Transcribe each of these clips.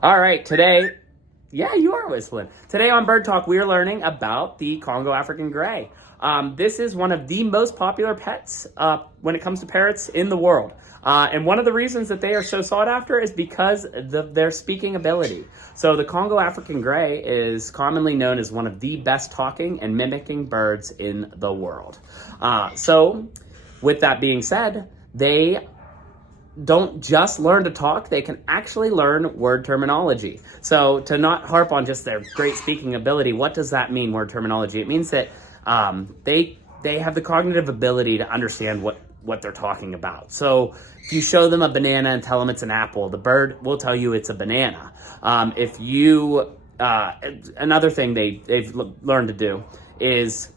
All right, today, yeah, you are whistling. Today on Bird Talk, we are learning about the Congo African Gray. This is one of the most popular pets when it comes to parrots in the world. And one of the reasons that they are so sought after is because of their speaking ability. So the Congo African Gray is commonly known as one of the best talking and mimicking birds in the world. So with that being said, they don't just learn to talk, they can actually learn word terminology. So to not harp on just their great speaking ability, what does that mean, word terminology? It means that they have the cognitive ability to understand what they're talking about. So if you show them a banana and tell them it's an apple, the bird will tell you it's a banana. Another thing they've learned to do is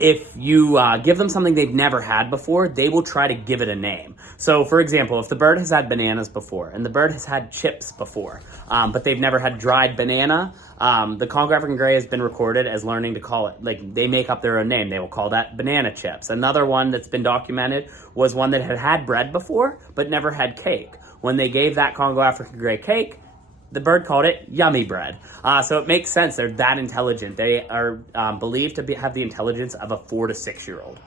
if you give them something they've never had before, they will try to give it a name. So, for example, if the bird has had bananas before and the bird has had chips before, but they've never had dried banana, the Congo African Gray has been recorded as learning to call it, like they make up their own name. They will call that banana chips. Another one that's been documented was one that had had bread before, but never had cake. When they gave that Congo African Gray cake, the bird called it yummy bread. So it makes sense. They're that intelligent. They are believed to have the intelligence of a 4 to 6 year old.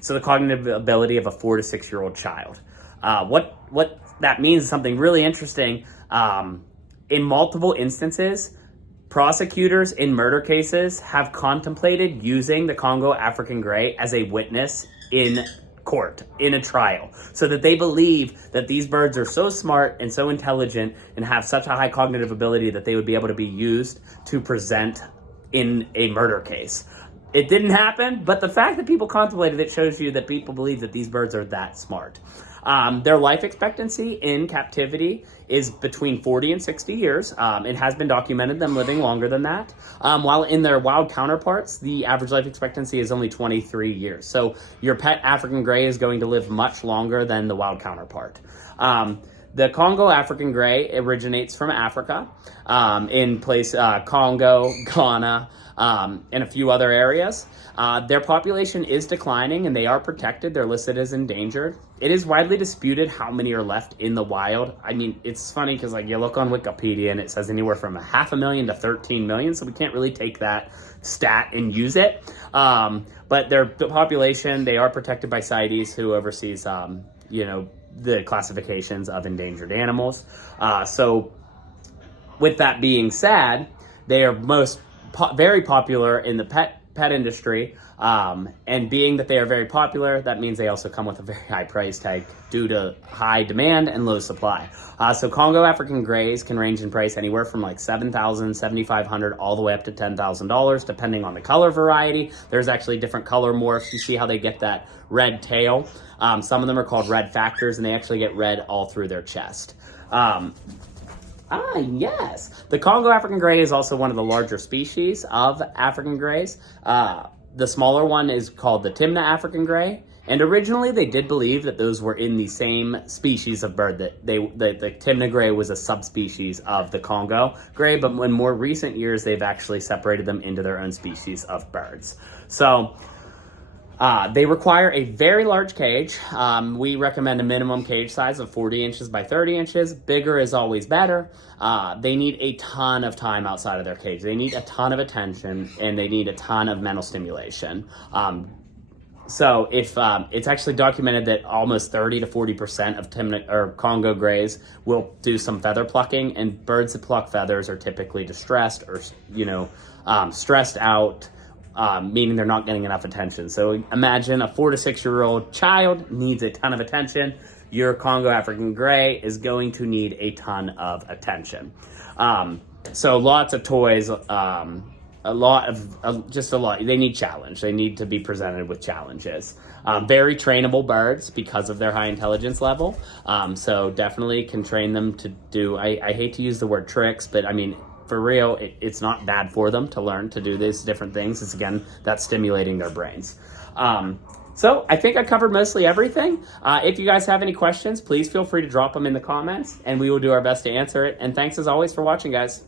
So the cognitive ability of a 4 to 6 year old child. What that means is something really interesting. In multiple instances, prosecutors in murder cases have contemplated using the Congo African Gray as a witness in court, in a trial, so that they believe that these birds are so smart and so intelligent and have such a high cognitive ability that they would be able to be used to present in a murder case. It didn't happen, but the fact that people contemplated it shows you that people believe that these birds are that smart. Their life expectancy in captivity is between 40 and 60 years. It has been documented them living longer than that. While in their wild counterparts, the average life expectancy is only 23 years. So your pet African Gray is going to live much longer than the wild counterpart. The Congo African Gray originates from Africa, in Congo, Ghana, and a few other areas. Their population is declining and they are protected. They're listed as endangered. It is widely disputed how many are left in the wild. I mean, it's funny because you look on Wikipedia and it says anywhere from 500,000 to 13 million. So we can't really take that stat and use it. But their population, they are protected by CITES, who oversees, the classifications of endangered animals. So with that being said, they are very popular in the pet industry, and being that they are very popular, that means they also come with a very high price tag due to high demand and low supply. So Congo African Grays can range in price anywhere from $7,000, $7,500 all the way up to $10,000 depending on the color variety. There's actually different color morphs. You see how they get that red tail. Some of them are called red factors and they actually get red all through their chest. Yes. The Congo African Gray is also one of the larger species of African Grays. The smaller one is called the Timna African Gray. And originally they did believe that those were in the same species of bird, that the Timna Gray was a subspecies of the Congo Gray, but in more recent years, they've actually separated them into their own species of birds. So they require a very large cage. We recommend a minimum cage size of 40 inches by 30 inches. Bigger is always better. They need a ton of time outside of their cage. They need a ton of attention and they need a ton of mental stimulation. So if it's actually documented that almost 30 to 40% of Timna or Congo Grays will do some feather plucking, and birds that pluck feathers are typically distressed or stressed out. Meaning they're not getting enough attention. So imagine a 4 to 6 year old child needs a ton of attention. Your Congo African Gray is going to need a ton of attention. So lots of toys, a lot. They need challenge. They need to be presented with challenges. Very trainable birds because of their high intelligence level. So definitely can train them to do, I hate to use the word tricks, but I mean, for real, it's not bad for them to learn to do these different things. It's, again, that's stimulating their brains. So I think I covered mostly everything. If you guys have any questions, please feel free to drop them in the comments, and we will do our best to answer it. And thanks, as always, for watching, guys.